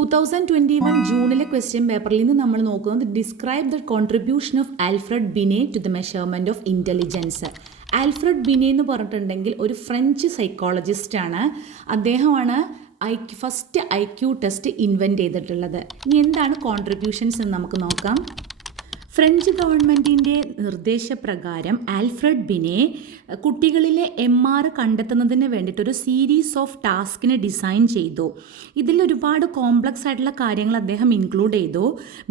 2021 ജൂണിലെ question പേപ്പറിൽ നിന്ന് നമ്മൾ നോക്കുന്നത് describe the contribution of Alfred Binet to the measurement of intelligence. Alfred Binet എന്ന് പറഞ്ഞിട്ടുണ്ടെങ്കിൽ ഒരു ഫ്രഞ്ച് സൈക്കോളജിസ്റ്റാണ്. അദ്ദേഹമാണ് ഫസ്റ്റ് IQ ടെസ്റ്റ് ഇൻവെൻറ്റ് ചെയ്തിട്ടുള്ളത്. ഇനി എന്താണ് കോൺട്രിബ്യൂഷൻസ് എന്ന് നമുക്ക് നോക്കാം. ഫ്രഞ്ച് ഗവൺമെൻറ്റിൻ്റെ നിർദ്ദേശപ്രകാരം ആൽഫ്രഡ് ബിനെ കുട്ടികളിലെ MR കണ്ടെത്തുന്നതിന് വേണ്ടിയിട്ടൊരു സീരീസ് ഓഫ് ടാസ്കിനെ ഡിസൈൻ ചെയ്തു. ഇതിൽ ഒരുപാട് കോംപ്ലക്സ് ആയിട്ടുള്ള കാര്യങ്ങൾ അദ്ദേഹം ഇൻക്ലൂഡ് ചെയ്തു.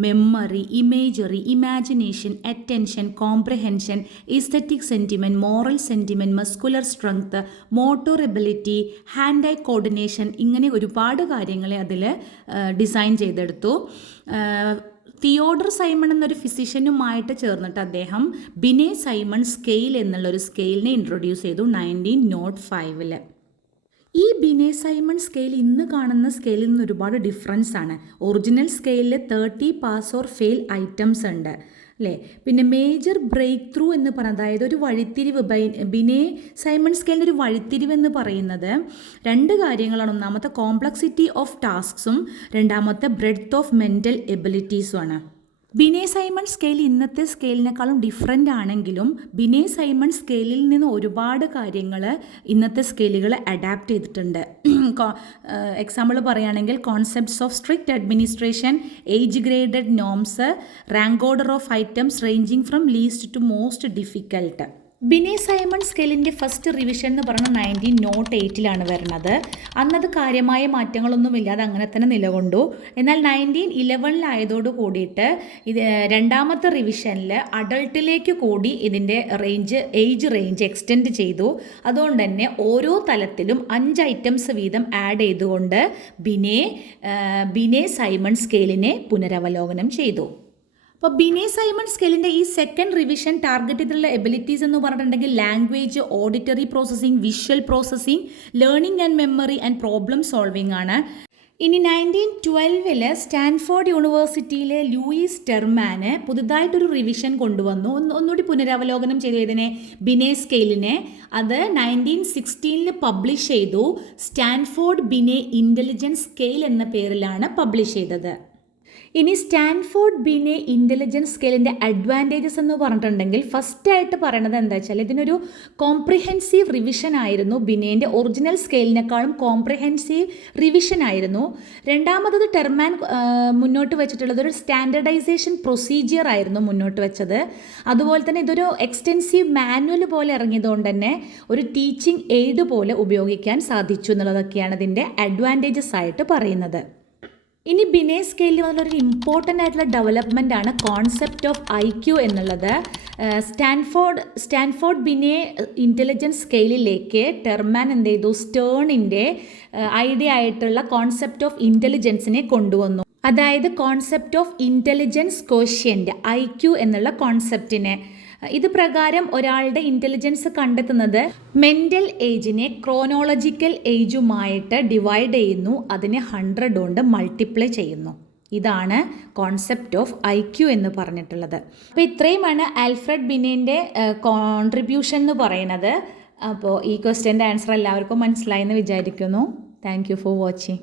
Memory, imagery, imagination, attention, comprehension, aesthetic sentiment, moral sentiment, muscular strength, motor ability, hand I coordination, ഇങ്ങനെ ഒരുപാട് കാര്യങ്ങളെ അതിൽ ഡിസൈൻ ചെയ്തെടുത്തു. തിയോഡർ സൈമൺ എന്നൊരു ഫിസിഷ്യനുമായിട്ട് ചേർന്നിട്ട് അദ്ദേഹം ബിനെ സൈമൺ സ്കെയിൽ എന്നുള്ളൊരു സ്കെയിലിനെ ഇൻട്രൊഡ്യൂസ് ചെയ്തു 1905. ഈ ബിനെ സൈമൺ സ്കെയിൽ ഇന്ന് കാണുന്ന സ്കെയിലിൽ നിന്ന് ഒരുപാട് ഡിഫറൻസ് ആണ്. ഒറിജിനൽ സ്കെയിലിൽ 30 പാസ് ഓർ ഫെയിൽ ഐറ്റംസ് ഉണ്ട് അല്ലേ. പിന്നെ മേജർ ബ്രേക്ക് ത്രൂ എന്ന് പറയുന്നത്, അതായത് ഒരു വഴിത്തിരിവ്, ബിനെ സൈമൺ സ്കെയിലിൻ്റെ ഒരു വഴിത്തിരിവ് എന്ന് പറയുന്നത് രണ്ട് കാര്യങ്ങളാണ്. ഒന്നാമത്തെ കോംപ്ലക്സിറ്റി ഓഫ് ടാസ്ക്സും രണ്ടാമത്തെ ബ്രെഡ്ത്ത് ഓഫ് മെൻ്റൽ എബിലിറ്റീസുമാണ്. ബിനെ സൈമൺ സ്കെയിൽ ഇന്നത്തെ സ്കെയിലിനേക്കാളും ഡിഫറെൻ്റ് ആണെങ്കിലും ബിനെ സൈമൺ സ്കെയിലിൽ നിന്ന് ഒരുപാട് കാര്യങ്ങൾ ഇന്നത്തെ സ്കെയിലുകൾ അഡാപ്റ്റ് ചെയ്തിട്ടുണ്ട്. എക്സാമ്പിൾ പറയുകയാണെങ്കിൽ concepts of strict administration, age graded norms, rank order of items ranging from least to most difficult. Binet Simon സ്കെയിലിൻ്റെ ഫസ്റ്റ് റിവിഷൻ എന്ന് പറയുന്നത് 1908 വരുന്നത്. അന്നത് കാര്യമായ മാറ്റങ്ങളൊന്നുമില്ലാതെ അങ്ങനെ തന്നെ നിലകൊണ്ടു. എന്നാൽ 1911 കൂടിയിട്ട് ഇത് രണ്ടാമത്തെ റിവിഷനിൽ അഡൾട്ടിലേക്ക് കൂടി ഇതിൻ്റെ ഏജ് റേഞ്ച് എക്സ്റ്റെൻഡ് ചെയ്തു. അതുകൊണ്ട് തന്നെ ഓരോ തലത്തിലും 5 ഐറ്റംസ് വീതം ആഡ് ചെയ്തുകൊണ്ട് ബിനെ സൈമൺ സ്കെയിലിനെ പുനരവലോകനം ചെയ്തു. അപ്പോൾ ബിനെ സൈമൺ സ്കെയിലിൻ്റെ ഈ സെക്കൻഡ് റിവിഷൻ ടാർഗറ്റ് ചെയ്തിട്ടുള്ള എബിലിറ്റീസ് എന്ന് പറഞ്ഞിട്ടുണ്ടെങ്കിൽ language, auditory processing, visual processing, learning and memory and problem solving ആണ്. ഇനി 1912 സ്റ്റാൻഫോർഡ് യൂണിവേഴ്സിറ്റിയിലെ ലൂയിസ് ടെർമാന് പുതുതായിട്ടൊരു റിവിഷൻ കൊണ്ടുവന്നു. ഒന്നുകൂടി പുനരവലോകനം ചെയ്തു ഇതിനെ, ബിനെ സ്കെയിലിനെ. അത് 1916 പബ്ലിഷ് ചെയ്തു. സ്റ്റാൻഫോർഡ് ബിനെ ഇൻ്റലിജൻസ് സ്കെയിൽ എന്ന പേരിലാണ് പബ്ലിഷ് ചെയ്തത്. ഇനി സ്റ്റാൻഫോർഡ് ബിനെ ഇൻ്റലിജൻസ് സ്കെയിലിൻ്റെ അഡ്വാൻറ്റേജസ് എന്ന് പറഞ്ഞിട്ടുണ്ടെങ്കിൽ ഫസ്റ്റായിട്ട് പറയണത് എന്താ വെച്ചാൽ ഇതിനൊരു കോംപ്രിഹെൻസീവ് റിവിഷൻ ആയിരുന്നു. ബിനേൻ്റെ ഒറിജിനൽ സ്കെയിലിനേക്കാളും കോംപ്രിഹെൻസീവ് റിവിഷൻ ആയിരുന്നു. രണ്ടാമത്തത് ടെർമാൻ മുന്നോട്ട് വെച്ചിട്ടുള്ളത് ഒരു സ്റ്റാൻഡർഡൈസേഷൻ പ്രൊസീജിയർ ആയിരുന്നു മുന്നോട്ട് വെച്ചത്. അതുപോലെ തന്നെ ഇതൊരു എക്സ്റ്റെൻസീവ് മാനുവൽ പോലെ ഇറങ്ങിയതുകൊണ്ട് തന്നെ ഒരു ടീച്ചിങ് എയ്ഡ് പോലെ ഉപയോഗിക്കാൻ സാധിച്ചു എന്നുള്ളതൊക്കെയാണ് ഇതിൻ്റെ അഡ്വാൻറ്റേജസ് ആയിട്ട് പറയുന്നത്. ഇനി ബിനെ സ്കെയിലിൽ വന്നൊരു ഇമ്പോർട്ടൻ്റ് ആയിട്ടുള്ള ഡെവലപ്മെൻ്റ് ആണ് കോൺസെപ്റ്റ് ഓഫ് IQ എന്നുള്ളത്. സ്റ്റാൻഫോർഡ് ബിനെ ഇൻ്റലിജൻസ് സ്കെയിലിലേക്ക് ടെർമാൻ എന്ത് ചെയ്തു, സ്റ്റേണിൻ്റെ ഐഡിയ ആയിട്ടുള്ള കോൺസെപ്റ്റ് ഓഫ് ഇൻ്റലിജൻസിനെ കൊണ്ടുവന്നു. അതായത് concept of intelligence quotient IQ എന്നുള്ള കോൺസെപ്റ്റിനെ. ഇത് പ്രകാരം ഒരാളുടെ ഇൻ്റലിജൻസ് കണ്ടെത്തുന്നത് മെൻ്റൽ ഏജിനെ ക്രോണോളജിക്കൽ ഏജുമായിട്ട് ഡിവൈഡ് ചെയ്യുന്നു, അതിനെ 100 കൊണ്ട് മൾട്ടിപ്ലൈ ചെയ്യുന്നു. ഇതാണ് കോൺസെപ്റ്റ് ഓഫ് IQ എന്ന് പറഞ്ഞിട്ടുള്ളത്. അപ്പോൾ ഇത്രയുമാണ് ആൽഫ്രഡ് ബിനെൻ്റെ കോൺട്രിബ്യൂഷൻ എന്ന് പറയുന്നത്. അപ്പോൾ ഈ ക്വസ്റ്റ്യൻ്റെ ആൻസർ എല്ലാവർക്കും മനസ്സിലായെന്ന് വിചാരിക്കുന്നു. Thank you for watching.